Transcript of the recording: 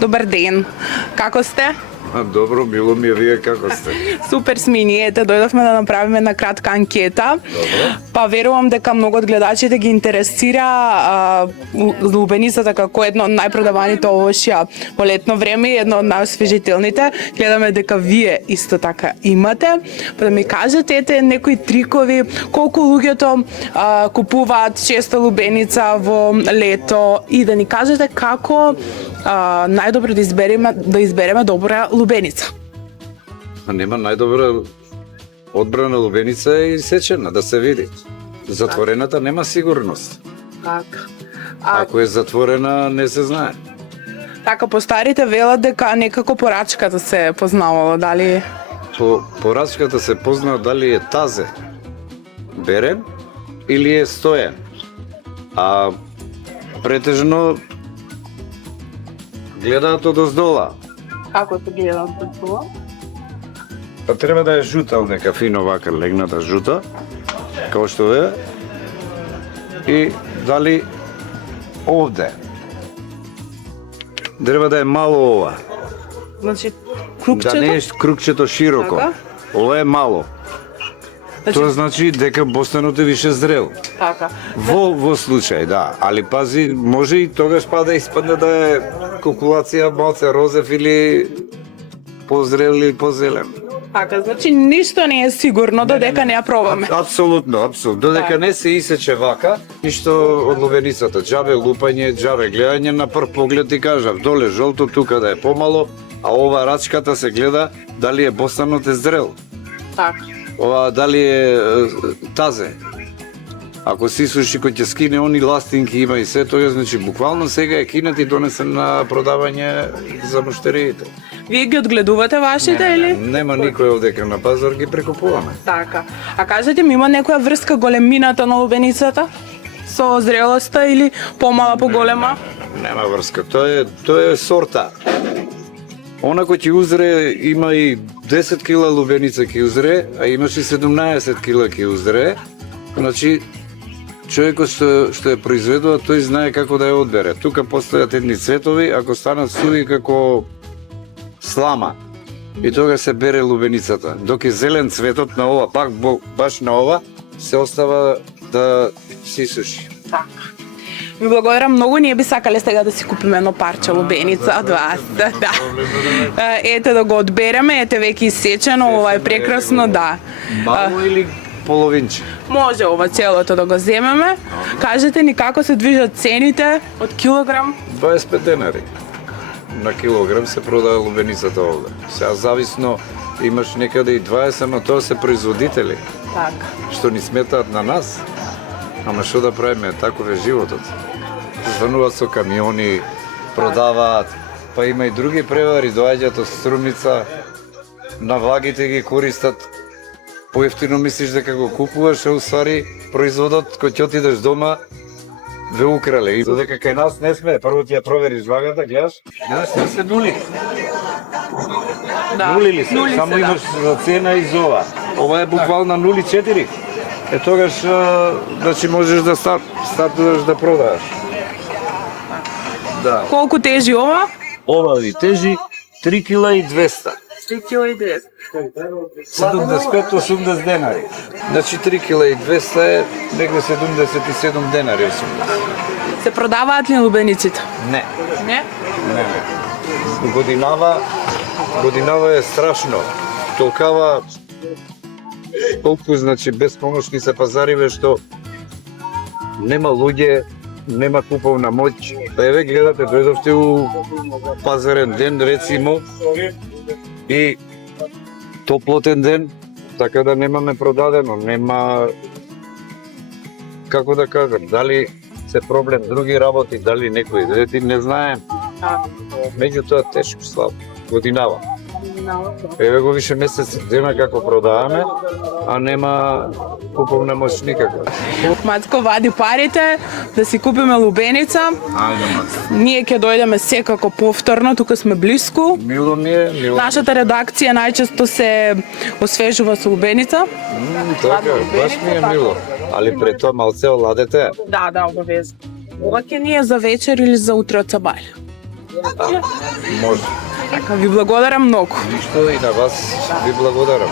Добар ден. Како сте? Добро, мило ми е, вие како сте? Супер сме ние, дојдовме да направиме една кратка анкета. Па верувам дека многу од гледачите ги интересира лубеницата како едно од најпродаваните овошја во летно време и едно од најосвежителните. Гледаме дека вие исто така имате. Па да ми кажете ете некои трикови, колку луѓето купуваат често лубеница во лето и да ни кажете како најдобро да избереме добра лубеница. Нема најдобра одбрана лубеница е исечена, да се види. Затворената нема сигурност. Така. Ако е затворена, не се знае. Така, по старите велат дека некако порачката се познавало, дали... По порачката се познава дали е тазе, берен или е стоен. А претежно гледаат одоздола. Како се гледаат тоа? Па треба да е жута, нека фино вака легната жута, како што е. И дали овде. Треба да е мало ова. Значи, крупчето? Да не е крупчето широко. Така? Ова е мало. Значи... Тоа значи дека бостанот е више зрел. Така. Во случај, да. Али пази, може и тогаш па да испадне да е кокулација малце розев или позрел или позелен. Така, значи ништо не е сигурно додека не ја пробаме. Апсолутно. Додека не се исече вака, ништо од лубеницата. Џабе лупање, џабе гледање на прв поглед и кажав, доле жолто, тука да е помало, а ова рачката се гледа дали е бостанот е зрел. Така. Ова дали е тазе. Ако си суши кој ќе скине они ластинки има и се тоа, значи буквално сега е кинат и донесен на продавање за муштериите. Вие ги одгледувате вашите или? Нема никој овдека на пазар, ги прекупуваме. Така. А кажете ми, има некоја врска големината на лубеницата? Со зрелоста или помала поголема? Нема врска, тоа е сорта. Она кој ќе узре има и 10 кила лубеница ќе узре, а имаш и 17 кила ќе узре. Значи човекот што ја произведува, тој знае како да ја одбере. Тука постојат едни цветови, ако станат суви како слама. И тога се бере лубеницата. Док е зелен цветот на ова, пак баш на ова, се остава да се суши. Така. Ви благодарам многу, ние би сакале сега да си купиме едно парче лубеница од вас. Да. Ете да го одбереме, ете веќе исечено, ова е прекрасно, да. Мало или половинче? Може ова целото да го земеме. Кажете ни како се движат цените од килограм? 25 денари. На килограм се продава лубеницата овде. Сега зависно имаш некаде и 20, но тоа се производители. Така. Што ни сметаат на нас. Ама што да правиме, таков е животот. Звануваат со камиони, продаваат, па има и други превари, доаѓаат од Струмица, на вагите ги користат. Поевтино мислиш дека го купуваш, а усвари производот кој ќе отидеш дома ве украле. И додека кај нас не сме, прво ти ја провериш вагата, гледаш се нули. Да. Нули ли се? Нули Само се, имаш за цена и за ова. Ова е буквално 0,4. Е тогаш, значи можеш да стартуваш да продаваш. Да. Колку тежи ова? Ова ви тежи 3 кила и 200. 3 кила и 200. 75-80 денари. Значи 3 кила и 200 е некаде 77 денари 80. Се продаваат ли лубениците? Не. Не? Не. Годинава е страшно. Толкава толку значи безпомошни се пазариве што нема луѓе, нема куповна моќ. Па еве гледате, дојдовте у пазарен ден рецимо и топлотен ден, така да немаме продадено, нема како да кажам, дали се проблем други работи, дали некои дети не знаем. Меѓутоа тешко слабо, годинава. Еве го више месец дена како продаваме, а нема куповна моќ никаква. Мацко вади парите да си купиме лубеница. Ние ќе дојдеме секако повторно, тука сме блиску. Мило ми е, мило. Нашата редакција најчесто се освежува со лубеница. Така, баш ми е мило. Али пред тоа малце оладете. Да, обавезно. Ова ќе ни е за вечер или за утре од сабајле? Може. Така, ви благодарам многу. Ништо и на вас ви благодарам.